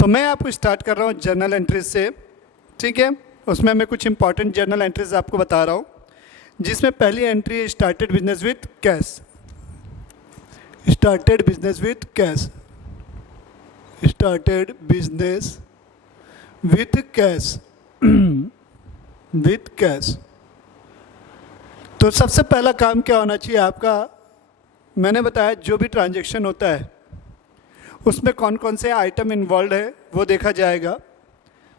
तो मैं आपको स्टार्ट कर रहा हूँ जर्नल एंट्रीज से, ठीक है। उसमें मैं कुछ इंपॉर्टेंट जर्नल एंट्रीज आपको बता रहा हूँ, जिसमें पहली एंट्री है started business with cash. Started business with cash, started business with cash, with cash. तो सबसे पहला काम क्या होना चाहिए आपका, मैंने बताया जो भी ट्रांजैक्शन होता है उसमें कौन कौन से आइटम इन्वॉल्व है वो देखा जाएगा।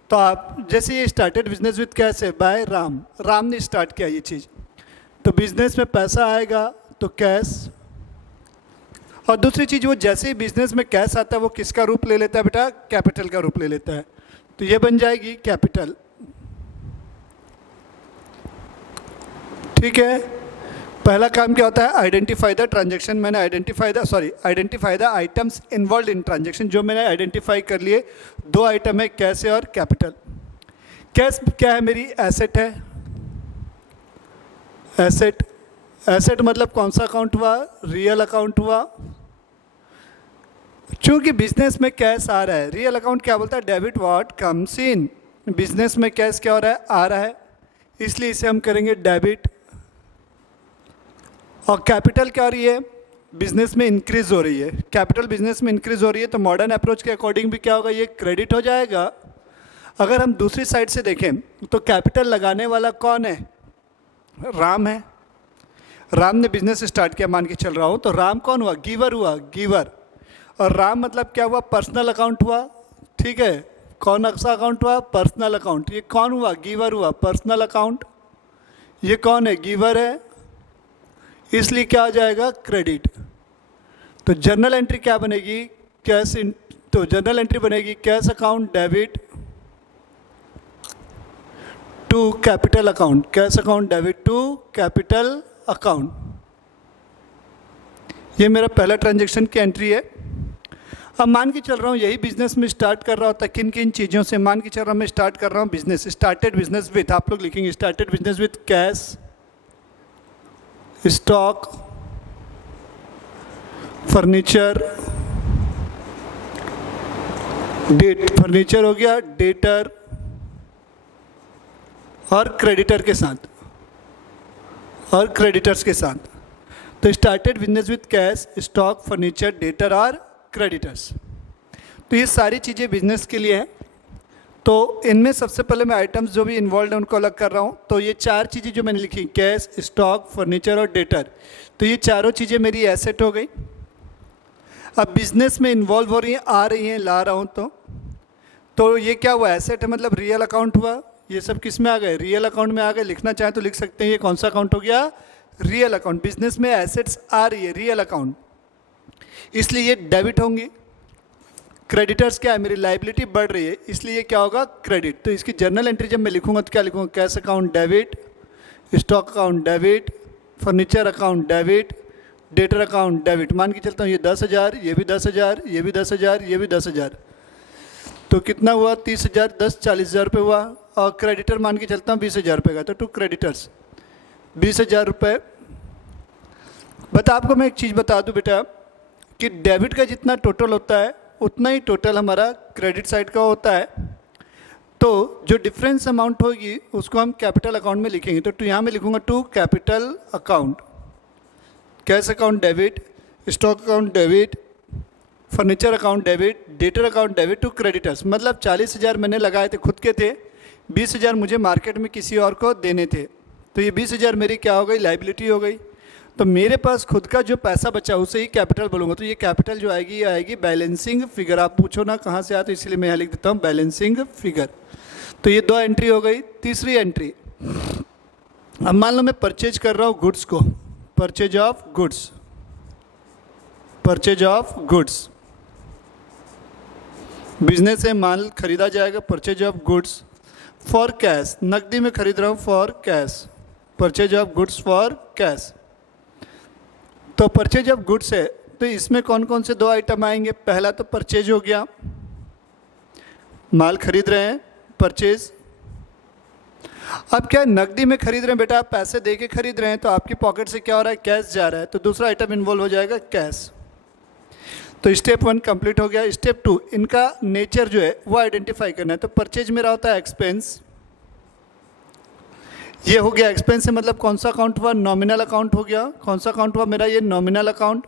तो आप जैसे ये स्टार्टेड बिजनेस विथ कैश है बाय राम ने स्टार्ट किया ये चीज़, तो बिजनेस में पैसा आएगा तो कैश। और दूसरी चीज़, वो जैसे ही बिजनेस में कैश आता है वो किसका रूप ले लेता है बेटा, कैपिटल का रूप ले लेता है। तो ये बन जाएगी कैपिटल, ठीक है। पहला काम क्या होता है, आइडेंटिफाई द ट्रांजैक्शन। मैंने identify the items involve in transaction, जो मैंने आइडेंटिफाई कर लिए। दो आइटम है, कैश और कैपिटल। कैश क्या है, मेरी एसेट है। एसेट मतलब कौन सा अकाउंट हुआ, रियल अकाउंट हुआ। चूंकि बिजनेस में कैश आ रहा है, रियल अकाउंट क्या बोलता है, debit what comes in. Business में कैश क्या हो रहा है, आ रहा है, इसलिए इसे हम करेंगे डेबिट। और कैपिटल क्या हो रही है, बिजनेस में इंक्रीज हो रही है। कैपिटल बिजनेस में इंक्रीज हो रही है, तो मॉडर्न अप्रोच के अकॉर्डिंग भी क्या होगा, ये क्रेडिट हो जाएगा। अगर हम दूसरी साइड से देखें तो कैपिटल लगाने वाला कौन है, राम है। राम ने बिजनेस स्टार्ट किया, मान के चल रहा हूँ, तो राम कौन हुआ, गिवर हुआ, गिवर। और राम मतलब क्या हुआ, पर्सनल अकाउंट हुआ, ठीक है। कौन सा अकाउंट हुआ, पर्सनल अकाउंट। ये कौन हुआ, गिवर हुआ, पर्सनल अकाउंट। ये कौन है, गिवर है, इसलिए क्या हो जाएगा, क्रेडिट। तो जर्नल एंट्री क्या बनेगी, कैश इन, तो जर्नल एंट्री बनेगी cash account debit to capital account, cash account debit to capital account. ये मेरा पहला ट्रांजैक्शन की एंट्री है। अब मान के चल रहा हूँ यही बिजनेस में स्टार्ट कर रहा होता, किन किन चीज़ों से मान के चल रहा हूँ, मैं स्टार्ट कर रहा हूँ बिजनेस, स्टार्टेड बिजनेस विथ, आप लोग लिखेंगे started business with cash, stock, furniture, furniture हो गया, डेटर और क्रेडिटर के साथ, और क्रेडिटर्स के साथ। तो started business with cash, stock, furniture, debtor और क्रेडिटर्स। तो ये सारी चीज़ें बिजनेस के लिए हैं। तो इनमें सबसे पहले मैं आइटम्स जो भी इन्वॉल्व हैं उनको अलग कर रहा हूँ। तो ये चार चीज़ें जो मैंने लिखी, कैश, स्टॉक, फर्नीचर और डेटर, तो ये चारों चीज़ें मेरी एसेट हो गई। अब बिजनेस में इन्वॉल्व हो रही हैं, आ रही हैं, ला रहा हूँ, तो ये क्या हुआ, एसेट है, मतलब रियल अकाउंट हुआ। ये सब किस में आ गए, रियल अकाउंट में आ गए। लिखना चाहें तो लिख सकते हैं, ये कौन सा अकाउंट हो गया, रियल अकाउंट। बिजनेस में एसेट्स आ रही है, रियल अकाउंट, इसलिए ये डेबिट होंगी। क्रेडिटर्स क्या है, मेरी लाइबिलिटी बढ़ रही है, इसलिए ये क्या होगा, क्रेडिट। तो इसकी जर्नल एंट्री जब मैं लिखूंगा तो क्या लिखूंगा, cash account debit, stock account debit, furniture account debit, debtor account debit. मान के चलता हूँ ये 10,000, ये भी 10,000, ये भी 10,000, ये भी 10,000, तो कितना हुआ, 30,000, 10, 40,000 रुपये हुआ। और क्रेडिटर मान के चलता हूँ 20,000 रुपये का, तो टू क्रेडिटर्स 20,000 रुपये। बता, आपको मैं एक चीज़ बता दूँ बेटा कि डेबिट का जितना टोटल होता है उतना ही टोटल हमारा क्रेडिट साइड का होता है। तो जो डिफरेंस अमाउंट होगी उसको हम कैपिटल अकाउंट में लिखेंगे। तो यहाँ मैं लिखूँगा to capital account, cash account debit, stock account debit, furniture account debit, debtor account debit to creditors. मतलब 40,000 मैंने लगाए थे, खुद के थे, 20,000 मुझे मार्केट में किसी और को देने थे। तो ये 20,000 मेरी क्या हो गई, लाइबिलिटी हो गई। तो मेरे पास खुद का जो पैसा बचा उसे ही कैपिटल बोलूँगा। तो ये कैपिटल जो आएगी, ये आएगी बैलेंसिंग फिगर। आप पूछो ना कहाँ से आया, तो इसलिए मैं यहाँ लिख देता हूँ बैलेंसिंग फिगर। तो ये दो एंट्री हो गई। तीसरी एंट्री, अब मान लो मैं परचेज कर रहा हूँ गुड्स को, purchase of goods, purchase of goods, business से माल खरीदा जाएगा, purchase of goods for cash, नकदी में खरीद रहा हूँ for cash, purchase of goods for cash. तो परचेज ऑफ गुड्स है, तो इसमें कौन कौन से दो आइटम आएंगे, पहला तो परचेज हो गया, माल खरीद रहे हैं, परचेज। अब क्या नकदी में खरीद रहे हैं बेटा, आप पैसे दे के खरीद रहे हैं, तो आपकी पॉकेट से क्या हो रहा है, कैश जा रहा है, तो दूसरा आइटम इन्वॉल्व हो जाएगा कैश। तो स्टेप 1 कंप्लीट हो गया। स्टेप 2, इनका नेचर जो है वो आइडेंटिफाई करना है। तो परचेज मेरा होता है एक्सपेंस, ये हो गया एक्सपेंस से मतलब कौन सा अकाउंट हुआ, नॉमिनल अकाउंट हो गया। कौन सा अकाउंट हुआ मेरा, ये नॉमिनल अकाउंट।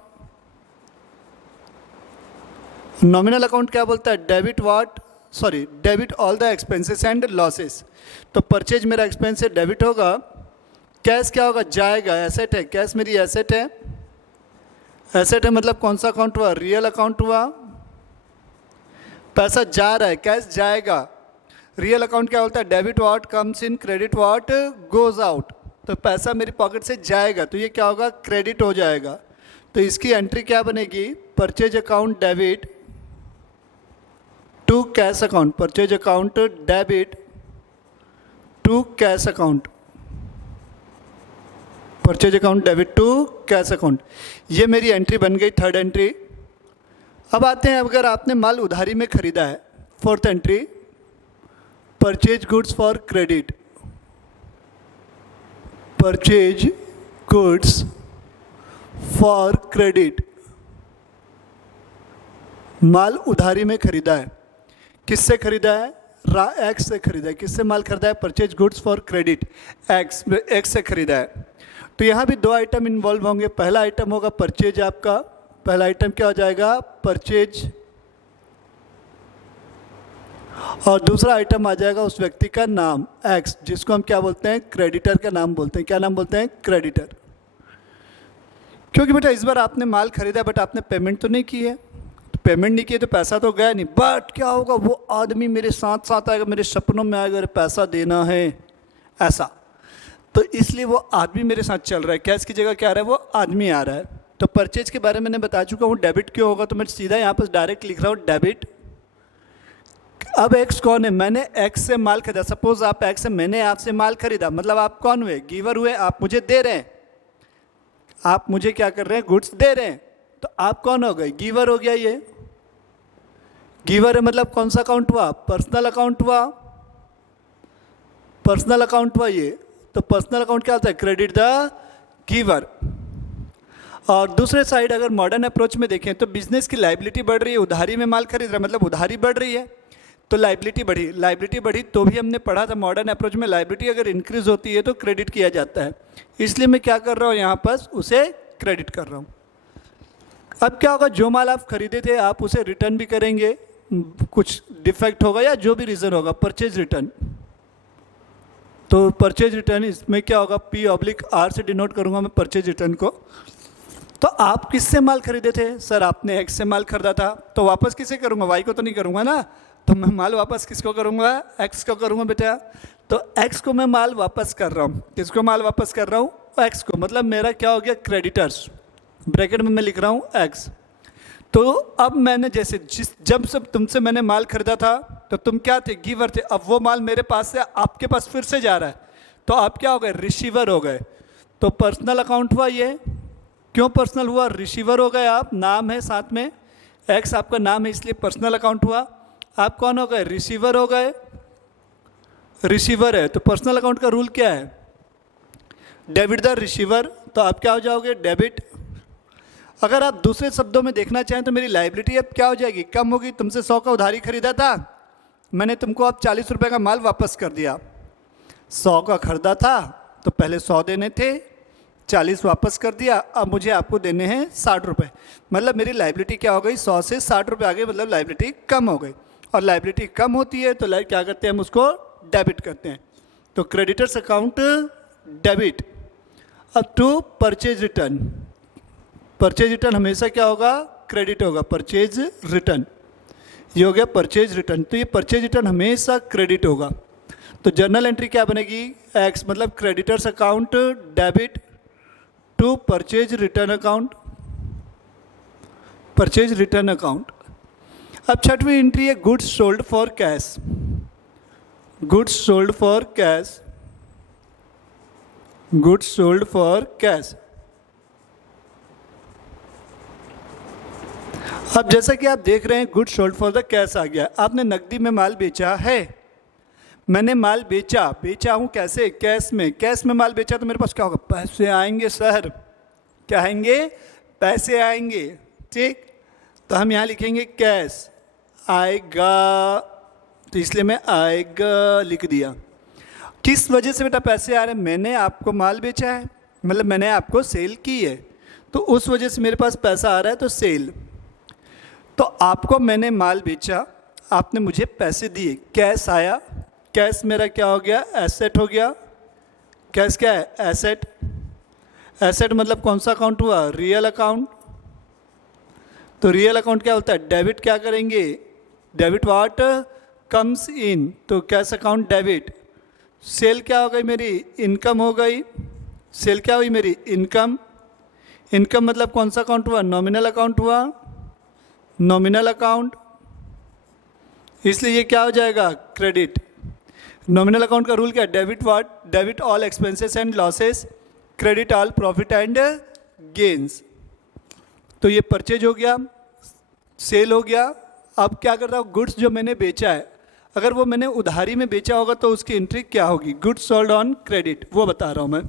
नॉमिनल अकाउंट क्या बोलता है, debit all the expenses and losses. तो परचेज मेरा एक्सपेंस से डेबिट होगा। कैश क्या होगा, जाएगा, एसेट है, कैश मेरी एसेट है। एसेट है मतलब कौन सा अकाउंट हुआ, रियल अकाउंट हुआ। पैसा जा रहा है, कैश जाएगा। रियल अकाउंट क्या बोलता है, debit what comes in, credit what goes out. तो पैसा मेरी पॉकेट से जाएगा तो ये क्या होगा, क्रेडिट हो जाएगा। तो इसकी एंट्री क्या बनेगी, purchase account debit to cash account, purchase account debit to cash account, purchase account debit to cash account. ये मेरी एंट्री बन गई, थर्ड एंट्री। अब आते हैं, अगर आपने माल उधारी में खरीदा है, fourth entry, purchase goods for credit, purchase goods for credit. माल उधारी में खरीदा है, किससे खरीदा है, एक्स से खरीदा है। किससे माल खरीदा है, purchase goods for credit, x से खरीदा है। तो यहाँ भी दो आइटम इन्वॉल्व होंगे। पहला आइटम होगा परचेज, आपका पहला आइटम क्या हो जाएगा, परचेज, और दूसरा आइटम आ जाएगा उस व्यक्ति का नाम एक्स, जिसको हम क्या बोलते हैं, क्रेडिटर का नाम बोलते हैं। क्या नाम बोलते हैं, क्रेडिटर। क्योंकि बेटा इस बार आपने माल खरीदा बट आपने पेमेंट तो नहीं की है, तो पेमेंट नहीं की तो पैसा तो गया नहीं। बट क्या होगा, वो आदमी मेरे साथ साथ आएगा, मेरे सपनों में आएगा, पैसा देना है ऐसा। तो इसलिए वो आदमी मेरे साथ चल रहा है, कैश की जगह क्या आ रहा है, वो आदमी आ रहा है। तो परचेज के बारे में मैंने बता चुका हूँ। डेबिट क्यों होगा, तो मैं सीधा यहाँ पर डायरेक्ट लिख रहा हूँ डेबिट। अब एक्स कौन है, मैंने एक्स से माल खरीदा। सपोज आप एक्स से, मैंने आपसे माल खरीदा, मतलब आप कौन हुए, गिवर हुए। आप मुझे दे रहे हैं, आप मुझे क्या कर रहे हैं, गुड्स दे रहे हैं। तो आप कौन हो गए, गिवर हो गया। ये गिवर है मतलब कौन सा अकाउंट हुआ, पर्सनल अकाउंट हुआ, पर्सनल अकाउंट हुआ ये। तो पर्सनल अकाउंट क्या होता है, क्रेडिट द गिवर। और दूसरे साइड अगर मॉडर्न अप्रोच में देखें तो बिजनेस की लाइबिलिटी बढ़ रही है, उधारी में माल खरीद रहा है मतलब उधारी बढ़ रही है, तो लाइबिलिटी बढ़ी। लाइबिलिटी बढ़ी तो भी हमने पढ़ा था मॉडर्न अप्रोच में, लाइबिलिटी अगर इंक्रीज होती है तो क्रेडिट किया जाता है। इसलिए मैं क्या कर रहा हूँ, यहाँ पर उसे क्रेडिट कर रहा हूँ। अब क्या होगा, जो माल आप खरीदे थे आप उसे रिटर्न भी करेंगे, कुछ डिफेक्ट होगा या जो भी रीज़न होगा, परचेज रिटर्न। तो परचेज रिटर्न, इसमें क्या होगा, P/R से डिनोट करूंगा मैं परचेज रिटर्न को। तो आप किससे माल खरीदे थे, सर आपने एक्स से माल खरीदा था, तो वापस किसे करूंगा, वाई को तो नहीं करूंगा ना। तो मैं माल वापस किसको करूंगा, एक्स को करूंगा बेटा। तो एक्स को मैं माल वापस कर रहा हूँ, किसको माल वापस कर रहा हूँ, एक्स को। मतलब मेरा क्या हो गया, क्रेडिटर्स, ब्रैकेट में मैं लिख रहा हूँ एक्स। तो अब मैंने जैसे जब सब तुमसे मैंने माल खरीदा था तो तुम क्या थे, गिवर थे। अब वो माल मेरे पास से आपके पास फिर से जा रहा है, तो आप क्या हो गए, रिसीवर हो गए। तो पर्सनल अकाउंट हुआ ये। क्यों पर्सनल हुआ, रिसीवर हो गए आप, नाम है साथ में, एक्स आपका नाम है इसलिए पर्सनल अकाउंट हुआ। आप कौन हो गए, रिसीवर हो गए, रिसीवर है। तो पर्सनल अकाउंट का रूल क्या है, डेबिट द रिसीवर। तो आप क्या हो जाओगे, डेबिट। अगर आप दूसरे शब्दों में देखना चाहें तो मेरी लाइबिलिटी अब क्या हो जाएगी, कम होगी। तुमसे 100 का उधारी खरीदा था, मैंने तुमको अब 40 रुपये का माल वापस कर दिया। 100 का खरीदा था तो पहले 100 देने थे, 40 वापस कर दिया, अब मुझे आपको देने हैं 60 रुपये। मतलब मेरी लाइबिलिटी क्या हो गई, 100 से 60 रुपये आ गई, मतलब लाइबिलिटी कम हो गई। और लाइबिलिटी कम होती है तो क्या करते हैं हम उसको डेबिट करते हैं। तो क्रेडिटर्स अकाउंट डेबिट। अब to purchase return, purchase return हमेशा क्या होगा, क्रेडिट होगा, परचेज रिटर्न। ये हो गया परचेज रिटर्न। तो ये परचेज रिटर्न हमेशा क्रेडिट होगा। तो जर्नल एंट्री क्या बनेगी, एक्स, मतलब creditors account debit to purchase return account, purchase return account. अब छठवीं एंट्री है goods sold for cash, goods sold for cash, goods sold for cash. अब जैसा कि आप देख रहे हैं good sold for the cash आ गया। आपने नकदी में माल बेचा है, मैंने माल बेचा हूँ कैसे, कैश में। कैश में माल बेचा तो मेरे पास क्या होगा, पैसे आएंगे सर, क्या आएंगे, पैसे आएंगे, ठीक। तो हम यहाँ लिखेंगे कैश आएगा, तो इसलिए मैं आएगा लिख दिया। किस वजह से बेटा पैसे आ रहे हैं? मैंने आपको माल बेचा है, मतलब मैंने आपको सेल की है, तो उस वजह से मेरे पास पैसा आ रहा है, तो सेल। तो आपको मैंने माल बेचा, आपने मुझे पैसे दिए, कैश आया। कैश मेरा क्या हो गया? एसेट हो गया। कैश क्या है? एसेट। एसेट मतलब कौन सा अकाउंट हुआ? Real account. तो रियल अकाउंट क्या होता है? डेबिट क्या करेंगे? डेबिट व्हाट कम्स इन, तो कैश अकाउंट डेबिट। सेल क्या हो गई मेरी? इनकम हो गई। सेल क्या हुई मेरी? इनकम। इनकम मतलब कौन सा अकाउंट हुआ? नॉमिनल अकाउंट हुआ, नॉमिनल अकाउंट, इसलिए ये क्या हो जाएगा? क्रेडिट। नॉमिनल अकाउंट का रूल क्या है? Debit what? Debit all expenses and losses, credit all profit and gains. तो ये परचेज हो गया, सेल हो गया। अब क्या कर रहा हूँ? गुड्स जो मैंने बेचा है, अगर वो मैंने उधारी में बेचा होगा तो उसकी एंट्री क्या होगी? गुड्स सोल्ड ऑन क्रेडिट, वो बता रहा हूँ मैं।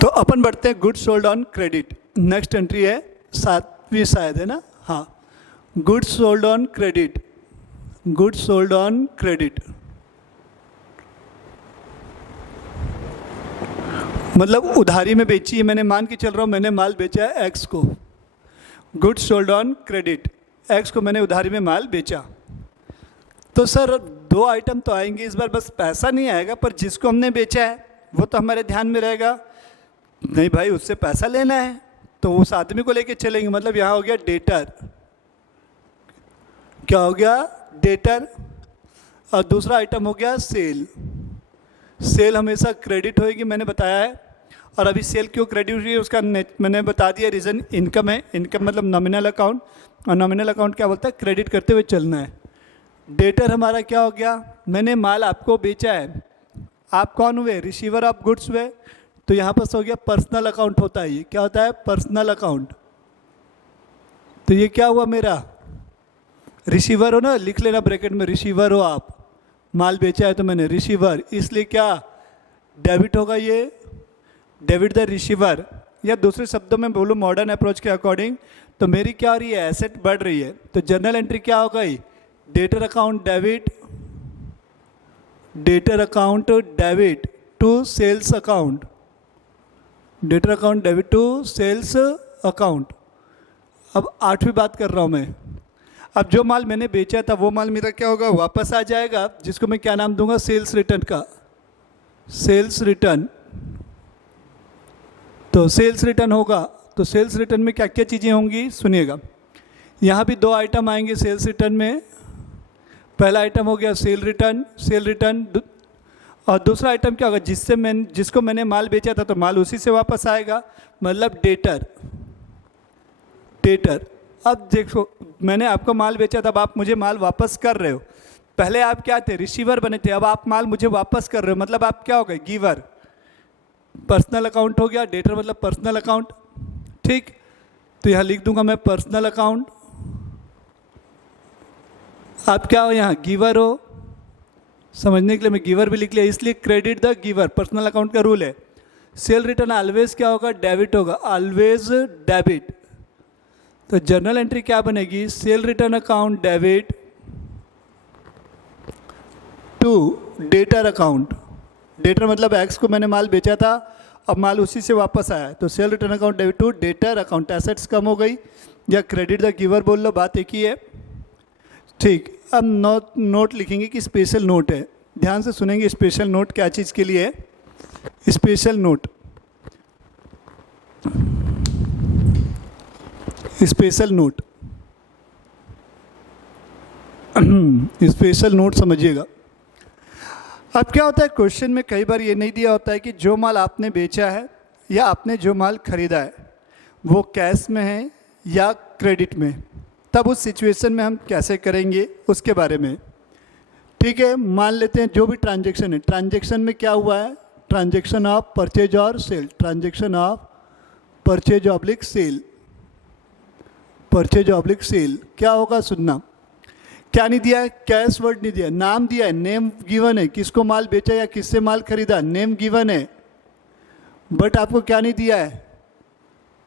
तो अपन बढ़ते हैं goods sold on credit. Next entry है 7वीं शायद, है ना? हाँ, goods sold on credit. Goods sold on credit मतलब उधारी में बेची है मैंने, मान के चल रहा हूँ मैंने माल बेचा है एक्स को। Goods sold on credit, x को मैंने उधारी में माल बेचा। तो सर 2 आइटम तो आएंगे इस बार, बस पैसा नहीं आएगा, पर जिसको हमने बेचा है वो तो हमारे ध्यान में रहेगा। नहीं भाई, उससे पैसा लेना है तो उस आदमी को लेके चलेंगे, मतलब यहाँ हो गया डेटर। क्या हो गया? डेटर। और दूसरा आइटम हो गया सेल। सेल हमेशा क्रेडिट होएगी, मैंने बताया है। और अभी सेल क्यों क्रेडिट हुई है उसका मैंने बता दिया, रीज़न इनकम है। इनकम मतलब नॉमिनल अकाउंट, और नॉमिनल अकाउंट क्या बोलता है? क्रेडिट करते हुए चलना है। डेटर हमारा क्या हो गया? मैंने माल आपको बेचा है, आप कौन हुए? रिसीवर ऑफ गुड्स हुए। तो यहाँ पर हो गया पर्सनल अकाउंट होता है, ये क्या होता है? Personal account. तो ये क्या हुआ मेरा? रिसीवर हो ना, लिख लेना ब्रैकेट में, रिसीवर हो आप। माल बेचा है तो मैंने रिसीवर, इसलिए क्या? डेबिट होगा ये, डेबिट द रिसीवर। या दूसरे शब्दों में बोलूँ मॉडर्न अप्रोच के अकॉर्डिंग, तो मेरी क्या हो रही है? एसेट बढ़ रही है। तो जर्नल एंट्री क्या हो गई? Debtor account debit, debtor account debit to sales account, debtor account debit to sales account. अब 8वीं बात कर रहा हूँ मैं। अब जो माल मैंने बेचा था वो माल मेरा क्या होगा? वापस आ जाएगा, जिसको मैं क्या नाम दूंगा? सेल्स रिटर्न का, सेल्स रिटर्न। तो सेल्स रिटर्न होगा, तो सेल्स रिटर्न में क्या क्या चीज़ें होंगी सुनिएगा। यहाँ भी 2 आइटम आएंगे सेल्स रिटर्न में। पहला आइटम हो गया सेल रिटर्न, सेल रिटर्न। और दूसरा आइटम क्या होगा? जिसको मैंने माल बेचा था तो माल उसी से वापस आएगा, मतलब डेटर। डेटर। अब देखो, मैंने आपको माल बेचा था, अब आप मुझे माल वापस कर रहे हो। पहले आप क्या थे? रिसीवर बने थे, अब आप माल मुझे वापस कर रहे हो, मतलब आप क्या हो गए? गिवर। पर्सनल अकाउंट हो गया, डेटर मतलब पर्सनल अकाउंट, ठीक। तो यहाँ लिख दूंगा मैं पर्सनल अकाउंट। आप क्या हो? यहाँ गिवर हो, समझने के लिए मैं गिवर भी लिख लिया, इसलिए credit the giver, personal account का रूल है। सेल रिटर्न ऑलवेज क्या होगा? डेबिट होगा, ऑलवेज डेबिट। तो जर्नल एंट्री क्या बनेगी? Sale return account debit to debtor account. Debtor मतलब एक्स को मैंने माल बेचा था, अब माल उसी से वापस आया, तो sale return account debit to debtor account. Assets कम हो गई, या क्रेडिट द गिवर बोल लो, बात एक ही है, ठीक। अब नोट लिखेंगे कि स्पेशल नोट है, ध्यान से सुनेंगे। स्पेशल नोट क्या चीज़ के लिए है? Special note, special note, special note समझिएगा। अब क्या होता है क्वेश्चन में कई बार ये नहीं दिया होता है कि जो माल आपने बेचा है या आपने जो माल खरीदा है वो कैश में है या क्रेडिट में, तब उस सिचुएशन में हम कैसे करेंगे उसके बारे में, ठीक है। मान लेते हैं जो भी ट्रांजैक्शन है, ट्रांजैक्शन में क्या हुआ है? ट्रांजैक्शन ऑफ परचेज और sale, transaction of purchase oblique sale, purchase oblique sale. क्या होगा सुनना, क्या नहीं दिया है? कैश वर्ड नहीं दिया, नाम दिया है, नेम गिवन है, किसको माल बेचा या किससे माल खरीदा, नेम गिवन है, बट आपको क्या नहीं दिया है?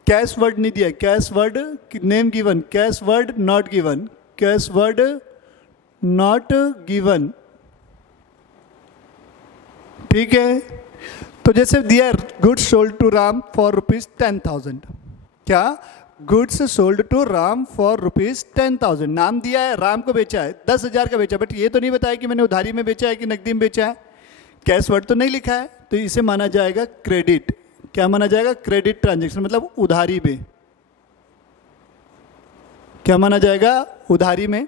कैश वर्ड नहीं दिया। Cash word name given, cash word not given, cash word not given, ठीक है। तो जैसे दिया goods sold to Ram for ₹10,000, क्या? Goods sold to Ram for ₹10,000, नाम दिया है, राम को बेचा है, 10,000 का बेचा, बट ये तो नहीं बताया कि मैंने उधारी में बेचा है कि नकदी में बेचा है, कैश वर्ड तो नहीं लिखा है, तो इसे माना जाएगा क्रेडिट। क्या माना जाएगा? क्रेडिट ट्रांजैक्शन, मतलब उधारी में। क्या माना जाएगा? उधारी में।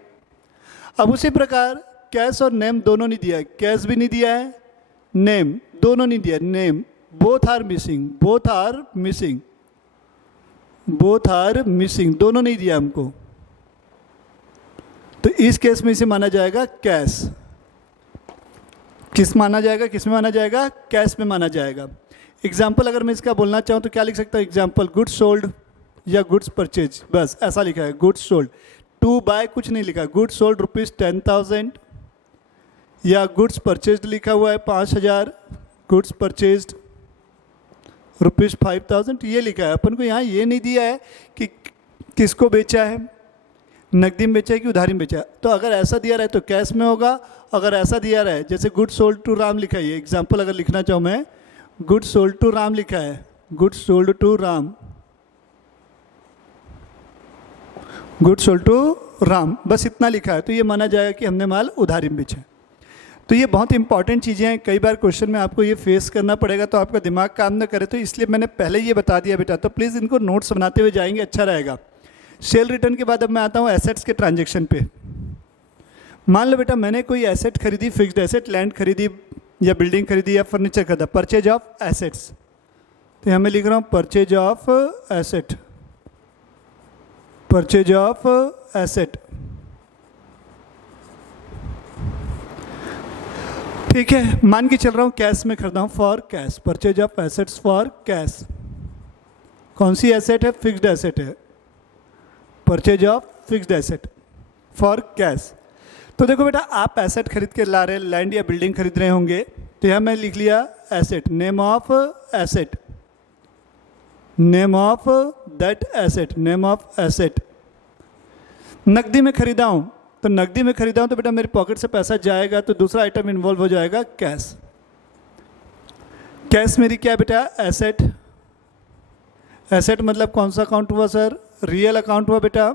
अब उसी प्रकार कैश और नेम दोनों नहीं दिया है, कैश भी नहीं दिया है, नेम दोनों नहीं दिया, name both are missing, both are missing, both are missing, दोनों नहीं दिया हमको, तो इस केस में इसे माना जाएगा कैश। किस माना जाएगा? किस में माना जाएगा? कैश में माना जाएगा। एग्जाम्पल अगर मैं इसका बोलना चाहूँ तो क्या लिख सकता हूँ? एग्जाम्पल गुड्स सोल्ड या गुड्स परचेज, बस ऐसा लिखा है, गुड्स सोल्ड। टू बाय कुछ नहीं लिखा, गुड्स सोल्ड ₹10,000, या गुड्स परचेज्ड लिखा हुआ है 5,000, गुड्स परचेज्ड ₹5,000, ये लिखा है। अपन को यहाँ ये नहीं दिया है कि किसको बेचा है, नकदी में बेचा है कि उधारी में बेचा है। तो अगर ऐसा दिया रहे तो कैश में होगा, अगर ऐसा दिया रहे जैसे गुड्स सोल्ड टू राम लिखा है, ये एग्जाम्पल अगर लिखना चाहूँ मैं, गुड्स सोल्ड टू राम लिखा है, goods sold to Ram, goods sold to Ram, बस इतना लिखा है, तो ये माना जाएगा कि हमने माल उधारी में बेचा है। तो ये बहुत इंपॉर्टेंट चीज़ें हैं, कई बार क्वेश्चन में आपको ये फेस करना पड़ेगा, तो आपका दिमाग काम ना करे, तो इसलिए मैंने पहले ये बता दिया बेटा, तो प्लीज़ इनको नोट्स बनाते हुए जाएंगे, अच्छा रहेगा। सेल रिटर्न के बाद अब मैं आता हूँ एसेट्स के ट्रांजेक्शन पे। मान लो बेटा मैंने कोई एसेट खरीदी, फिक्स्ड एसेट, लैंड खरीदी या बिल्डिंग खरीदी या फर्नीचर खरीदा, परचेज ऑफ एसेट्स, तो यहाँ मैं लिख रहा हूँ purchase of asset, purchase of asset, ठीक है। मान के चल रहा हूँ कैश में खरीदा हूँ, for cash, purchase of assets for cash. कौन सी एसेट है? फिक्स्ड एसेट है, purchase of fixed asset for cash. तो देखो बेटा आप एसेट खरीद के ला रहे, लैंड या बिल्डिंग खरीद रहे होंगे, तो यहाँ मैं लिख लिया asset, name of asset, name of that asset, name of asset. नकदी में खरीदा हूँ, तो नकदी में खरीदा हूँ तो बेटा मेरी पॉकेट से पैसा जाएगा, तो दूसरा आइटम इन्वॉल्व हो जाएगा कैश। कैश मेरी क्या बेटा? एसेट। एसेट मतलब कौन सा अकाउंट हुआ सर? रियल अकाउंट हुआ बेटा।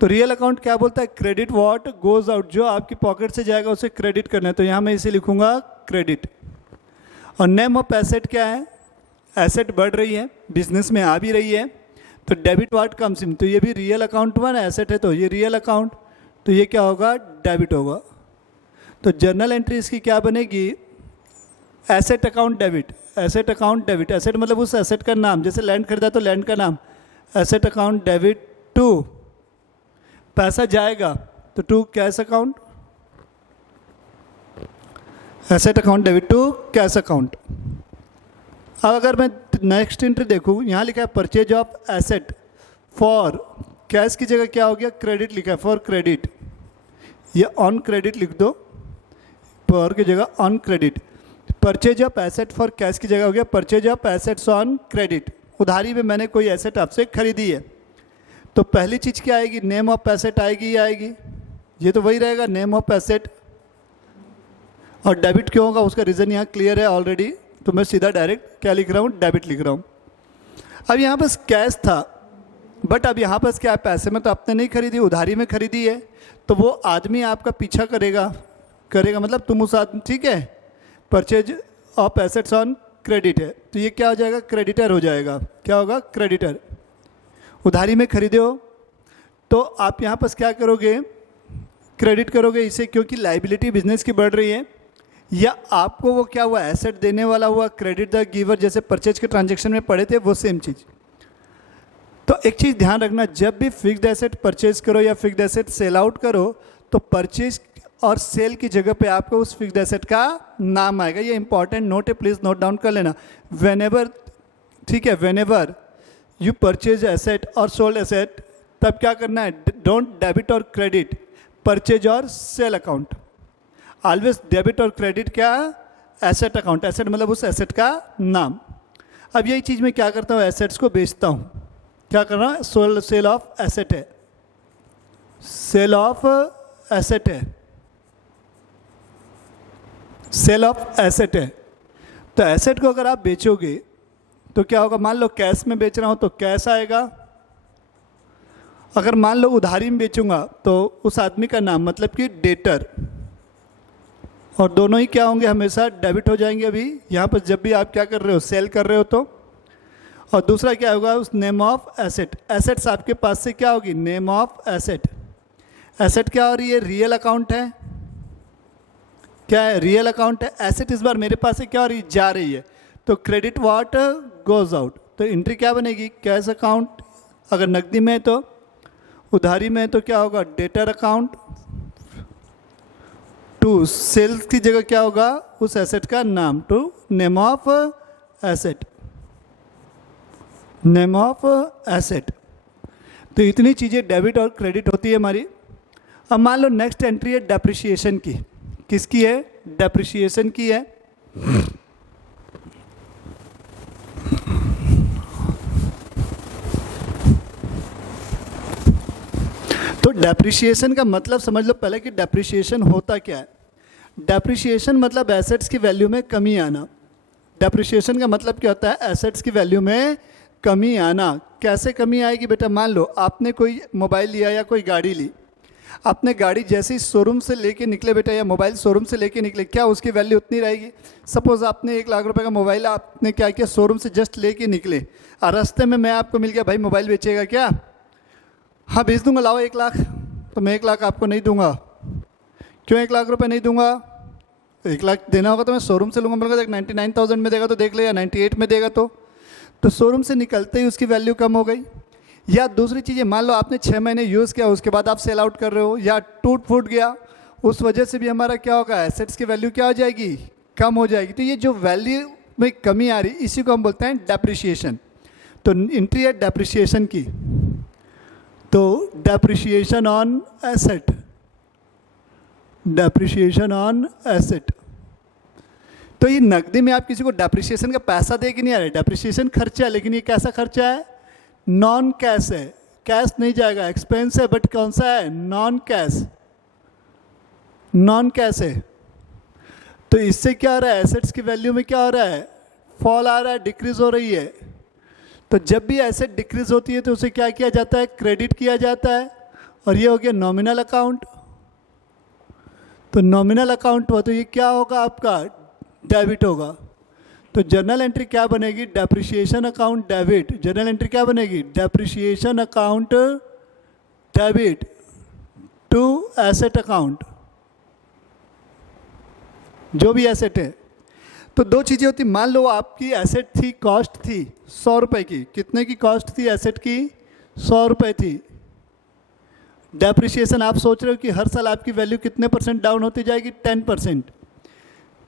तो रियल अकाउंट क्या बोलता है? क्रेडिट व्हाट गोज आउट, जो आपकी पॉकेट से जाएगा उसे क्रेडिट करना है, तो यहाँ मैं इसे लिखूंगा क्रेडिट। और नेम ऑफ एसेट क्या है? एसेट बढ़ रही है, बिजनेस में आ भी रही है, तो डेबिट व्हाट कम्स इन, तो ये भी रियल अकाउंट हुआ ना, एसेट है तो ये रियल अकाउंट, तो ये क्या होगा? डेबिट होगा। तो जर्नल एंट्री इसकी क्या बनेगी? Asset account debit, asset account debit. Asset मतलब उस एसेट का नाम, जैसे लैंड खरीदा तो लैंड का नाम, एसेट अकाउंट डेबिट टू, पैसा जाएगा तो to cash account, asset account debit to cash account. अब अगर मैं नेक्स्ट एंट्री देखूँ, यहाँ लिखा है purchase of asset for cash की जगह क्या हो गया? क्रेडिट लिखा है, फॉर क्रेडिट, ये ऑन क्रेडिट लिख दो, फॉर की जगह on credit. Purchase of asset for cash की जगह हो गया purchase of assets on credit. उधारी में मैंने कोई एसेट आपसे खरीदी है, तो पहली चीज़ क्या आएगी? नेम ऑफ एसेट आएगी ही आएगी, ये तो वही रहेगा, नेम ऑफ एसेट। और डेबिट क्यों होगा उसका रीज़न यहाँ क्लियर है ऑलरेडी, तो मैं सीधा डायरेक्ट क्या लिख रहा हूँ? डेबिट लिख रहा हूँ। अब यहाँ पास कैश था, बट अब यहाँ पास क्या है? पैसे में तो आपने नहीं खरीदी, उधारी में खरीदी है, तो वो आदमी आपका पीछा करेगा, करेगा मतलब तुम उस आदमी, ठीक है। Purchase of assets on credit है, तो ये क्या हो जाएगा? क्रेडिटर हो जाएगा। क्या होगा? क्रेडिटर। उधारी में खरीदे हो तो आप यहाँ पास क्या करोगे? क्रेडिट करोगे इसे, क्योंकि लाइबिलिटी बिजनेस की बढ़ रही है, या आपको वो क्या हुआ? एसेट देने वाला हुआ, क्रेडिट द गिवर, जैसे परचेज के ट्रांजैक्शन में पढ़े थे वो सेम चीज़। तो एक चीज़ ध्यान रखना, जब भी फिक्स्ड एसेट परचेज करो या फिक्स्ड एसेट सेल आउट करो, तो परचेज और सेल की जगह पे आपको उस फिक्स्ड एसेट का नाम आएगा। ये इंपॉर्टेंट नोट है, प्लीज़ नोट डाउन कर लेना। वेनेवर, ठीक है, वेनेवर यू परचेज एसेट और सोल्ड एसेट, तब क्या करना है? डोंट डेबिट और क्रेडिट, परचेज और सेल अकाउंट। ऑलवेज डेबिट और क्रेडिट क्या है? Asset account. एसेट मतलब उस एसेट का नाम। अब यही चीज़ मैं क्या करता हूँ, एसेट्स को बेचता हूँ। क्या कर रहा हूँ? सेल ऑफ एसेट है, सेल ऑफ एसेट है, सेल ऑफ एसेट है। तो एसेट को अगर आप बेचोगे तो क्या होगा? मान लो कैश में बेच रहा हूँ तो कैश आएगा। अगर मान लो उधारी में बेचूंगा तो उस आदमी का नाम मतलब कि डेटर, और दोनों ही क्या होंगे? हमेशा डेबिट हो जाएंगे। अभी यहाँ पर जब भी आप क्या कर रहे हो, सेल कर रहे हो तो। और दूसरा क्या होगा? उस नेम ऑफ एसेट। एसेट्स आपके पास से क्या होगी? Name of asset. एसेट क्या हो रही है? रियल अकाउंट है। क्या है? रियल अकाउंट है। एसेट इस बार मेरे पास से क्या हो रही है? जा रही है। तो क्रेडिट व्हाट गोज आउट। तो एंट्री क्या बनेगी? Cash account. अगर नकदी में है तो, उधारी में है तो क्या होगा? Debtor account. टू सेल्स की जगह क्या होगा? उस एसेट का नाम, to name of asset, name of asset. तो इतनी चीज़ें डेबिट और क्रेडिट होती है हमारी। अब मान लो नेक्स्ट एंट्री है डेप्रिसिएशन की। किसकी है? डेप्रिसिएशन की है। तो डेप्रिसिएशन का मतलब समझ लो पहले कि डेप्रिसिएशन होता क्या है। डेप्रिसिएशन मतलब एसेट्स की वैल्यू में कमी आना। डेप्रिसिएशन का मतलब क्या होता है? एसेट्स की वैल्यू में कमी आना। कैसे कमी आएगी बेटा? मान लो आपने कोई मोबाइल लिया या कोई गाड़ी ली। आपने गाड़ी जैसे ही शोरूम से लेके निकले बेटा, या मोबाइल शोरूम से लेके निकले, क्या उसकी वैल्यू उतनी रहेगी? सपोज़ आपने 1 लाख रुपए का मोबाइल आपने क्या किया, शोरूम से जस्ट लेके निकले, और रास्ते में मैं आपको मिल गया, भाई मोबाइल बेचेगा क्या? हाँ बेच दूंगा, लाओ 1 लाख। तो मैं 1 लाख आपको नहीं दूंगा। क्यों 1 लाख रुपए नहीं दूंगा? 1 लाख देना होगा तो मैं शोरूम से लूँगा। बोलूँगा 99,000 में देगा तो देख ले, या 98 में देगा तो शोरूम से निकलते ही उसकी वैल्यू कम हो गई। या दूसरी चीज़ें, मान लो आपने 6 महीने यूज़ किया, उसके बाद आप सेल आउट कर रहे हो, या टूट फूट गया, उस वजह से भी हमारा क्या होगा? एसेट्स की वैल्यू क्या हो जाएगी? कम हो जाएगी। तो ये जो वैल्यू में कमी आ रही, इसी को हम बोलते हैं डेप्रिसिएशन। तो एंट्री है डेप्रिसिएशन की। तो depreciation on asset, depreciation on asset. तो ये नकदी में आप किसी को डेप्रिसिएशन का पैसा दे के नहीं आ रहे, डेप्रिसिएशन खर्चा है, लेकिन ये कैसा खर्चा है? नॉन कैश है, कैश नहीं जाएगा, एक्सपेंस है, बट कौन सा है? नॉन कैश, नॉन कैश है। तो इससे क्या हो रहा है? एसेट्स की वैल्यू में क्या हो रहा है? फॉल आ रहा है, डिक्रीज हो रही है। तो जब भी एसेट डिक्रीज होती है तो उसे क्या किया जाता है? क्रेडिट किया जाता है। और ये हो गया नॉमिनल अकाउंट। तो नॉमिनल अकाउंट हुआ तो ये क्या होगा? आपका डेबिट होगा। तो जर्नल एंट्री क्या बनेगी? Depreciation account debit. Journal entry क्या बनेगी? Depreciation account debit to asset account, जो भी एसेट है। तो दो चीज़ें होती, मान लो आपकी एसेट थी, कॉस्ट थी 100 रुपये की। कितने की कॉस्ट थी एसेट की? 100 रुपये थी। डेप्रिसिएशन आप सोच रहे हो कि हर साल आपकी वैल्यू कितने % डाउन होती जाएगी? 10%।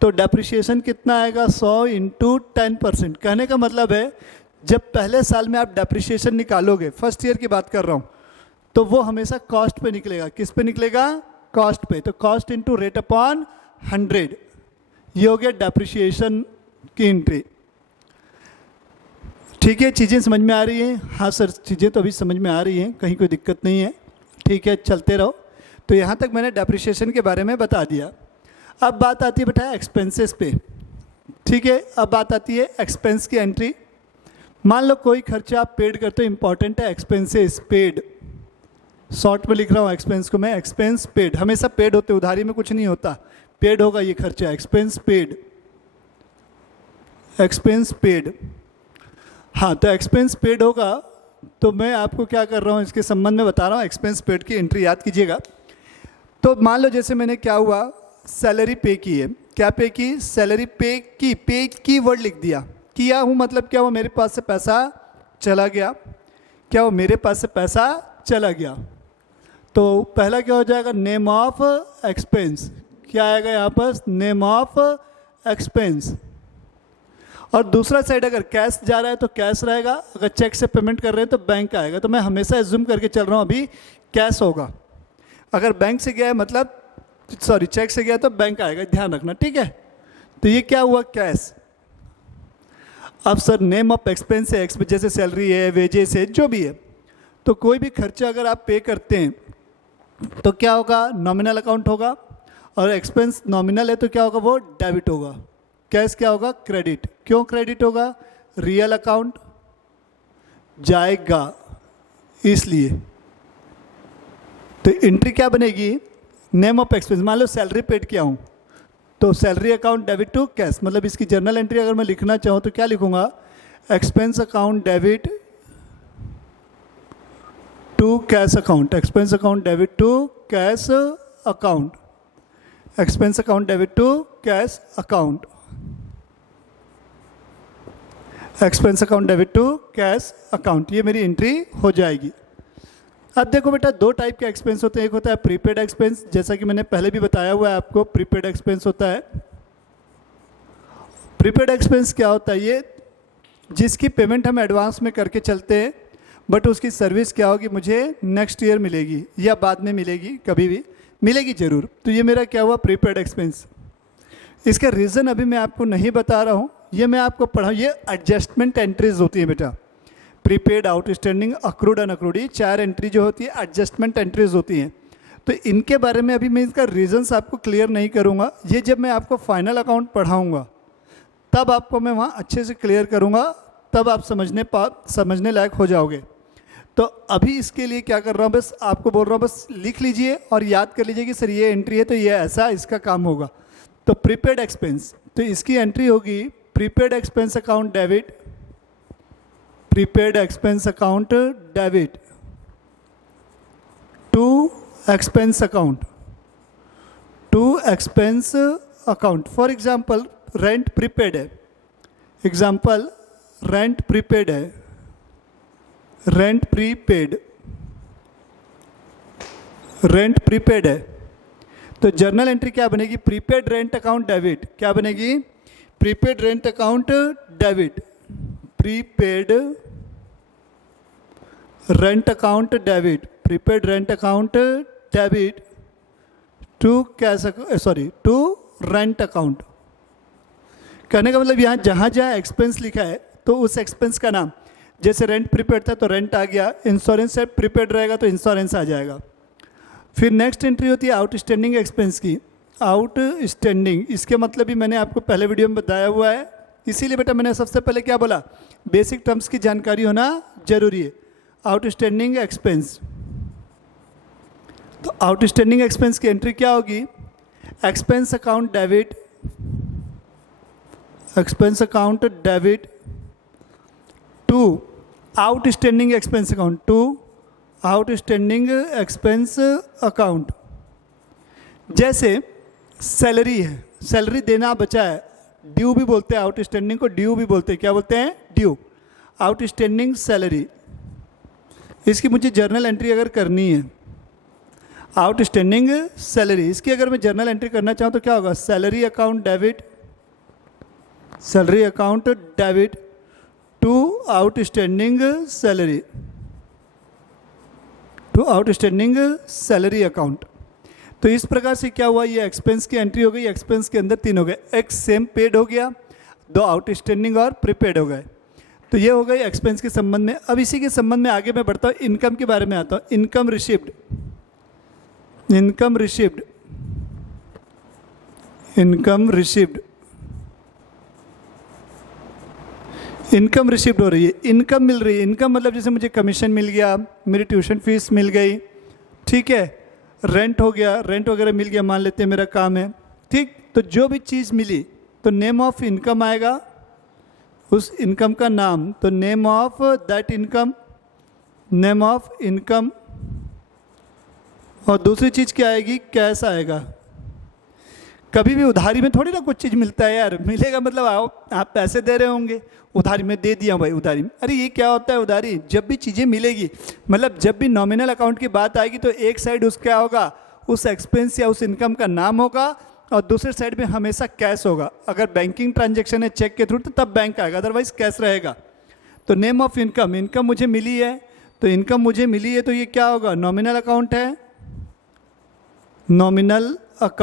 तो डेप्रिसिएशन कितना आएगा? 100 इंटू 10%। कहने का मतलब है जब पहले साल में आप डेप्रिसिएशन निकालोगे, फर्स्ट ईयर की बात कर रहा हूँ, तो वो हमेशा कॉस्ट पे निकलेगा। किस पे निकलेगा? कॉस्ट पे। तो कॉस्ट इंटू रेट अपॉन 100, ये हो गया डेप्रिसिएशन की एंट्री। ठीक है, चीज़ें समझ में आ रही हैं? हाँ सर, चीज़ें तो अभी समझ में आ रही हैं, कहीं कोई दिक्कत नहीं है। ठीक है, चलते रहो। तो यहाँ तक मैंने डेप्रिसिएशन के बारे में बता दिया। अब बात आती है बेटा एक्सपेंसेस पे। ठीक है, अब बात आती है एक्सपेंस की एंट्री। मान लो कोई खर्चा आप पेड करते हो, इंपॉर्टेंट है एक्सपेंसेस पेड। शॉर्ट में लिख रहा हूँ एक्सपेंस को मैं, एक्सपेंस पेड। हमेशा पेड होते, उधारी में कुछ नहीं होता, पेड होगा ये खर्चा, एक्सपेंस पेड, एक्सपेंस पेड। हाँ, तो एक्सपेंस पेड होगा। तो मैं आपको क्या कर रहा हूँ, इसके संबंध में बता रहा हूँ। एक्सपेंस पेड की एंट्री याद कीजिएगा। तो मान लो जैसे मैंने क्या हुआ, सैलरी पे की है। क्या पे की? सैलरी पे की वर्ड लिख दिया। किया हूँ मतलब क्या हुआ? मेरे पास से पैसा चला गया। क्या वो मेरे पास से पैसा चला गया? तो पहला क्या हो जाएगा? Name of expense. क्या आएगा यहाँ पर? Name of expense. और दूसरा साइड अगर कैश जा रहा है तो कैश रहेगा, अगर चेक से पेमेंट कर रहे हैं तो बैंक आएगा। तो मैं हमेशा एज्यूम करके चल रहा हूँ अभी कैश होगा। अगर बैंक से गया है मतलब सॉरी चेक से गया तो बैंक आएगा, ध्यान रखना, ठीक है। तो ये क्या हुआ, कैश। अब सर नेम ऑफ एक्सपेंस है, जैसे सैलरी है, वेजेस है, जो भी है, तो कोई भी खर्चा अगर आप पे करते हैं तो क्या होगा, नॉमिनल अकाउंट होगा, और एक्सपेंस नॉमिनल है तो क्या होगा, वो डेबिट होगा। कैश क्या होगा, क्रेडिट। क्यों क्रेडिट होगा, रियल अकाउंट जाएगा इसलिए। तो एंट्री क्या बनेगी, नेम ऑफ एक्सपेंस। मान लो सैलरी पेड किया हूँ तो salary account debit to cash, मतलब इसकी जर्नल एंट्री अगर मैं लिखना चाहूँ तो क्या लिखूँगा, expense account debit to cash account, expense account debit to cash account, expense account debit to cash account, expense account debit to cash account, ये मेरी एंट्री हो जाएगी। अब देखो बेटा, दो टाइप के एक्सपेंस होते हैं, एक होता है प्रीपेड एक्सपेंस, जैसा कि मैंने पहले भी बताया हुआ है आपको, प्रीपेड एक्सपेंस होता है। प्रीपेड एक्सपेंस क्या होता है, ये जिसकी पेमेंट हम एडवांस में करके चलते हैं, बट उसकी सर्विस क्या होगी, मुझे नेक्स्ट ईयर मिलेगी या बाद में मिलेगी, कभी भी मिलेगी ज़रूर। तो ये मेरा क्या हुआ, प्रीपेड एक्सपेंस। इसका रीज़न अभी मैं आपको नहीं बता रहा हूँ, ये मैं आपको पढ़ा, ये एडजस्टमेंट एंट्रीज होती है बेटा, प्रीपेड, आउटस्टैंडिंग, अक्रूड, अनअक्रूड, ये 4 एंट्री जो होती है एडजस्टमेंट एंट्रीज होती हैं। तो इनके बारे में अभी मैं इसका रीजंस आपको क्लियर नहीं करूँगा, ये जब मैं आपको फाइनल अकाउंट पढ़ाऊँगा तब आपको मैं वहाँ अच्छे से क्लियर करूँगा, तब आप समझने लायक हो जाओगे। तो अभी इसके लिए क्या कर रहा हूँ, बस आपको बोल रहा हूँ, बस लिख लीजिए और याद कर लीजिए कि सर ये एंट्री है तो ये ऐसा इसका काम होगा। तो प्रीपेड एक्सपेंस, तो इसकी एंट्री होगी prepaid expense account debit, prepaid expense account debit to expense account, to expense account. For example rent prepaid है, एग्जांपल रेंट प्रीपेड है, रेंट प्रीपेड, रेंट प्रीपेड है, तो जर्नल एंट्री क्या बनेगी, प्रीपेड रेंट अकाउंट डेबिट, क्या बनेगी, prepaid rent account debit, prepaid rent account debit, prepaid rent account debit to cash, sorry to rent account. कहने का मतलब यहाँ जहाँ जहाँ एक्सपेंस लिखा है तो उस एक्सपेंस का नाम, जैसे रेंट प्रीपेड था तो रेंट आ गया, इंश्योरेंस से प्रीपेड रहेगा तो इंश्योरेंस आ जाएगा। फिर नेक्स्ट एंट्री होती है आउटस्टैंडिंग एक्सपेंस की, आउटस्टैंडिंग, इसके मतलब भी मैंने आपको पहले वीडियो में बताया हुआ है, इसीलिए बेटा मैंने सबसे पहले क्या बोला, बेसिक टर्म्स की जानकारी होना जरूरी है। आउटस्टैंडिंग एक्सपेंस, तो आउटस्टैंडिंग एक्सपेंस की एंट्री क्या होगी, expense account debit, expense account debit to outstanding expense account, to outstanding expense account. जैसे सैलरी है, सैलरी देना बचा है, ड्यू भी बोलते हैं, आउटस्टैंडिंग को ड्यू भी बोलते हैं, क्या बोलते हैं, ड्यू, आउटस्टैंडिंग सैलरी। इसकी मुझे जर्नल एंट्री अगर करनी है, आउटस्टैंडिंग सैलरी, इसकी अगर मैं जर्नल एंट्री करना चाहूँ तो क्या होगा, salary account debit, salary account debit to outstanding salary, to outstanding salary account. तो इस प्रकार से क्या हुआ, ये एक्सपेंस की एंट्री हो गई, एक्सपेंस के अंदर 3 हो गए, एक सेम पेड हो गया, 2 आउटस्टैंडिंग और प्रीपेड हो गए। तो ये हो गई एक्सपेंस के संबंध में। अब इसी के संबंध में आगे मैं बढ़ता हूँ, इनकम के बारे में आता हूँ। Income received, income received, income received, income received हो रही है, इनकम मिल रही है। इनकम मतलब जैसे मुझे कमीशन मिल गया, मेरी ट्यूशन फीस मिल गई, ठीक है, रेंट हो गया, रेंट वगैरह मिल गया, मान लेते हैं मेरा काम है, ठीक। तो जो भी चीज़ मिली तो नेम ऑफ इनकम आएगा, उस इनकम का नाम, तो name of that income, name of income. और दूसरी चीज़ क्या आएगी, कैश आएगा। कभी भी उधारी में थोड़ी ना कुछ चीज़ मिलता है यार, मिलेगा मतलब आप पैसे दे रहे होंगे, उधारी में दे दिया भाई उधारी में, अरे ये क्या होता है उधारी, जब भी चीज़ें मिलेगी, मतलब जब भी नॉमिनल अकाउंट की बात आएगी तो एक साइड उस क्या होगा, उस एक्सपेंस या उस इनकम का नाम होगा, और दूसरे साइड में हमेशा कैश होगा। अगर बैंकिंग ट्रांजैक्शन है चेक के थ्रू तो तब बैंक आएगा, अदरवाइज कैश रहेगा। तो नेम ऑफ इनकम, इनकम मुझे मिली है, तो इनकम मुझे मिली है तो ये क्या होगा, नॉमिनल अकाउंट है, नॉमिनल अकाउंट